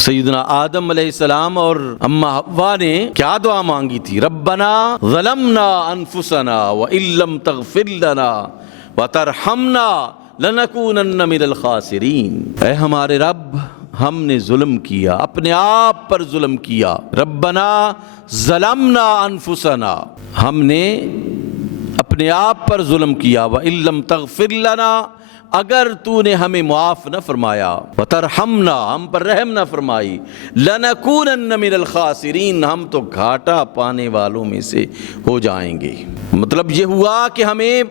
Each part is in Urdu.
سیدنا آدم علیہ السلام اور اماں حوا نے کیا دعا مانگی تھی؟ ربنا ظلمنا انفسنا وان لم تغفر لنا وترحمنا لنکونن من الخاسرین۔ اے ہمارے رب، ہم نے ظلم کیا، اپنے آپ پر ظلم کیا۔ ربنا ظلمنا انفسنا، ہم نے اپنے آپ پر ظلم کیا۔ وَإِن لَّمْ تَغْفِرْ لَنَا، اگر تو نے ہمیں معاف نہ فرمایا، وَتَرْحَمْنَا، ہم پر رحم نہ فرمائی، لَنَكُونَنَّ مِنَ الْخَاسِرِينَ، ہم تو گھاٹا پانے والوں میں سے ہو جائیں گے۔ مطلب یہ ہوا کہ ہمیں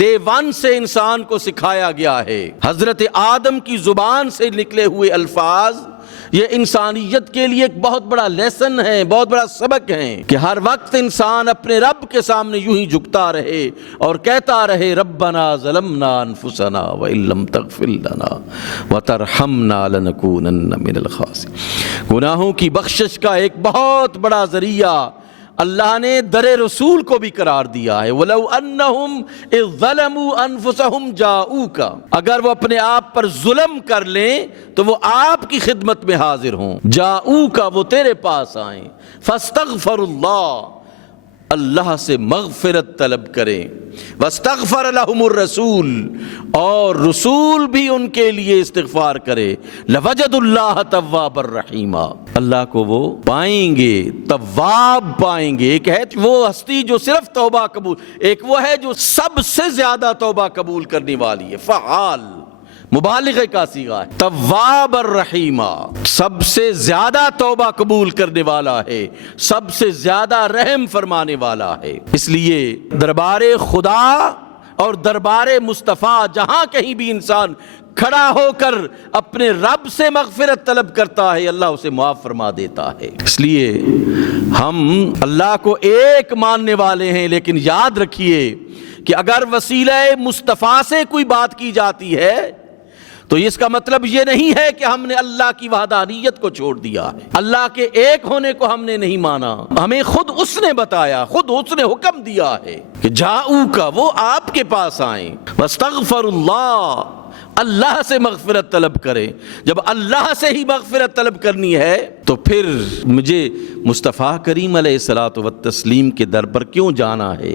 ڈے ون سے انسان کو سکھایا گیا ہے، حضرت آدم کی زبان سے نکلے ہوئے الفاظ یہ انسانیت کے لیے ایک بہت بڑا لیسن ہے، بہت بڑا سبق ہے کہ ہر وقت انسان اپنے رب کے سامنے یوں ہی جھکتا رہے اور کہتا رہے ربنا ظلمنا انفسنا وان لم تغفر لنا وترحمنا لنکونن من الخاسرین۔ گناہوں کی بخشش کا ایک بہت بڑا ذریعہ اللہ نے در رسول کو بھی قرار دیا ہے۔ وَلَوْ أَنَّهُمْ إِذْ ظَلَمُوا أَنفُسَهُمْ جَاءُوكَ، اگر وہ اپنے آپ پر ظلم کر لیں تو وہ آپ کی خدمت میں حاضر ہوں، جَاءُوكَ، وہ تیرے پاس آئیں، فَاسْتَغْفَرُوا اللَّهَ، اللہ سے مغفرت طلب کریں، واستغفر لهم الرسول، اور رسول بھی ان کے لیے استغفار کرے، لوجد اللہ توابا رحیما، اللہ کو وہ پائیں گے، تواب پائیں گے۔ ایک ہے وہ ہستی جو صرف توبہ قبول، ایک وہ ہے جو سب سے زیادہ توبہ قبول کرنے والی ہے، فعال، مبالغہ کا صیغہ ہے، تواب الرحیمہ، سب سے زیادہ توبہ قبول کرنے والا ہے، سب سے زیادہ رحم فرمانے والا ہے۔ اس لیے دربار خدا اور دربار مصطفیٰ جہاں کہیں بھی انسان کھڑا ہو کر اپنے رب سے مغفرت طلب کرتا ہے، اللہ اسے معاف فرما دیتا ہے۔ اس لیے ہم اللہ کو ایک ماننے والے ہیں، لیکن یاد رکھیے کہ اگر وسیلہ مصطفیٰ سے کوئی بات کی جاتی ہے تو اس کا مطلب یہ نہیں ہے کہ ہم نے اللہ کی وحدانیت کو چھوڑ دیا ہے، اللہ کے ایک ہونے کو ہم نے نہیں مانا۔ ہمیں خود اس نے بتایا، خود اس نے حکم دیا ہے کہ جاؤکا، وہ آپ کے پاس آئیں، واستغفر اللہ، اللہ سے مغفرت طلب کریں۔ جب اللہ سے ہی مغفرت طلب کرنی ہے تو پھر مجھے مصطفیٰ کریم علیہ الصلاۃ والتسلیم کے در پر کیوں جانا ہے؟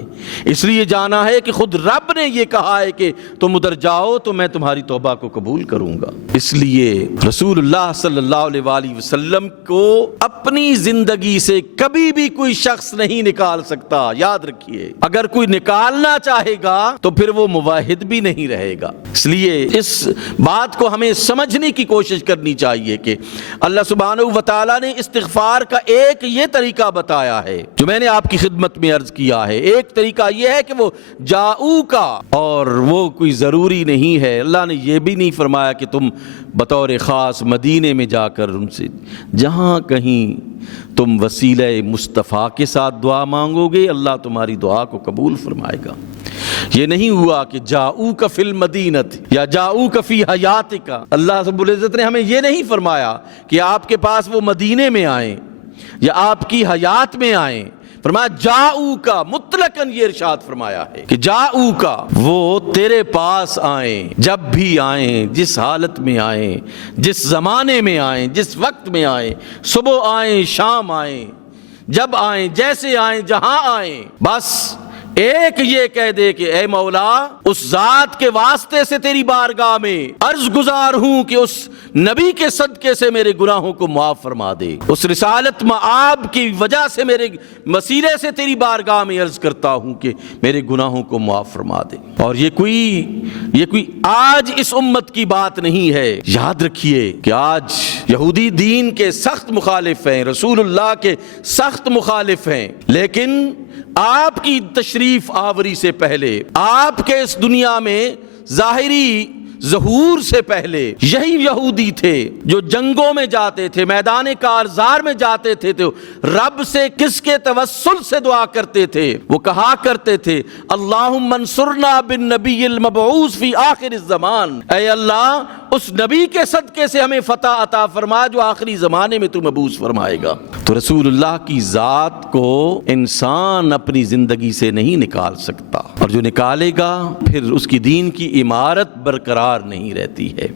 اس لیے جانا ہے کہ خود رب نے یہ کہا ہے کہ تم ادھر جاؤ تو میں تمہاری توبہ کو قبول کروں گا۔ اس لیے رسول اللہ صلی اللہ علیہ وآلہ وسلم کو اپنی زندگی سے کبھی بھی کوئی شخص نہیں نکال سکتا، یاد رکھیے۔ اگر کوئی نکالنا چاہے گا تو پھر وہ موحد بھی نہیں رہے گا۔ اس لیے اس بات کو ہمیں سمجھنے کی کوشش کرنی چاہیے کہ اللہ سبحانہ و تعالیٰ نے استغفار کا ایک یہ طریقہ بتایا ہے جو میں نے آپ کی خدمت میں عرض کیا ہے۔ ایک طریقہ یہ ہے کہ وہ جاؤ کا، اور وہ کوئی ضروری نہیں ہے، اللہ نے یہ بھی نہیں فرمایا کہ تم بطور خاص مدینے میں جا کر ان سے، جہاں کہیں تم وسیلہ مصطفیٰ کے ساتھ دعا مانگو گے اللہ تمہاری دعا کو قبول فرمائے گا۔ یہ نہیں ہوا کہ جاؤک فی المدینۃ یا جاؤک فی حیاتک، اللہ رب العزت نے ہمیں یہ نہیں فرمایا کہ آپ کے پاس وہ مدینے میں آئیں یا آپ کی حیات میں آئیں، فرمایا جاؤکا، مطلقاً یہ ارشاد فرمایا ہے کہ جاؤکا، وہ تیرے پاس آئیں، جب بھی آئیں، جس حالت میں آئیں، جس زمانے میں آئیں، جس وقت میں آئیں، صبح آئیں، شام آئیں، جب آئیں، جیسے آئیں، جہاں آئیں، بس ایک یہ کہہ دے کہ اے مولا، اس ذات کے واسطے سے تیری بارگاہ میں عرض گزار ہوں کہ اس نبی کے صدقے سے میرے گناہوں کو معاف فرما دے، اس رسالت مآب کی وجہ سے میرے وسیلے سے تیری بارگاہ میں عرض کرتا ہوں کہ میرے گناہوں کو معاف فرما دے۔ اور یہ کوئی آج اس امت کی بات نہیں ہے۔ یاد رکھیے کہ آج یہودی دین کے سخت مخالف ہیں، رسول اللہ کے سخت مخالف ہیں، لیکن آپ کی تشریف آوری سے پہلے، آپ کے اس دنیا میں ظاہری ظہور سے پہلے یہی یہودی تھے جو جنگوں میں جاتے تھے، میدان کارزار میں جاتے تھے تو رب سے کس کے توسل سے دعا کرتے تھے؟ وہ کہا کرتے تھے اللہم انصرنا بالنبی المبعوث فی آخر الزمان، اے اللہ اس نبی کے صدقے سے ہمیں فتح عطا فرما جو آخری زمانے میں تو مبعوث فرمائے گا۔ تو رسول اللہ کی ذات کو انسان اپنی زندگی سے نہیں نکال سکتا، اور جو نکالے گا پھر اس کی دین کی عمارت برقرار نہیں رہتی ہے۔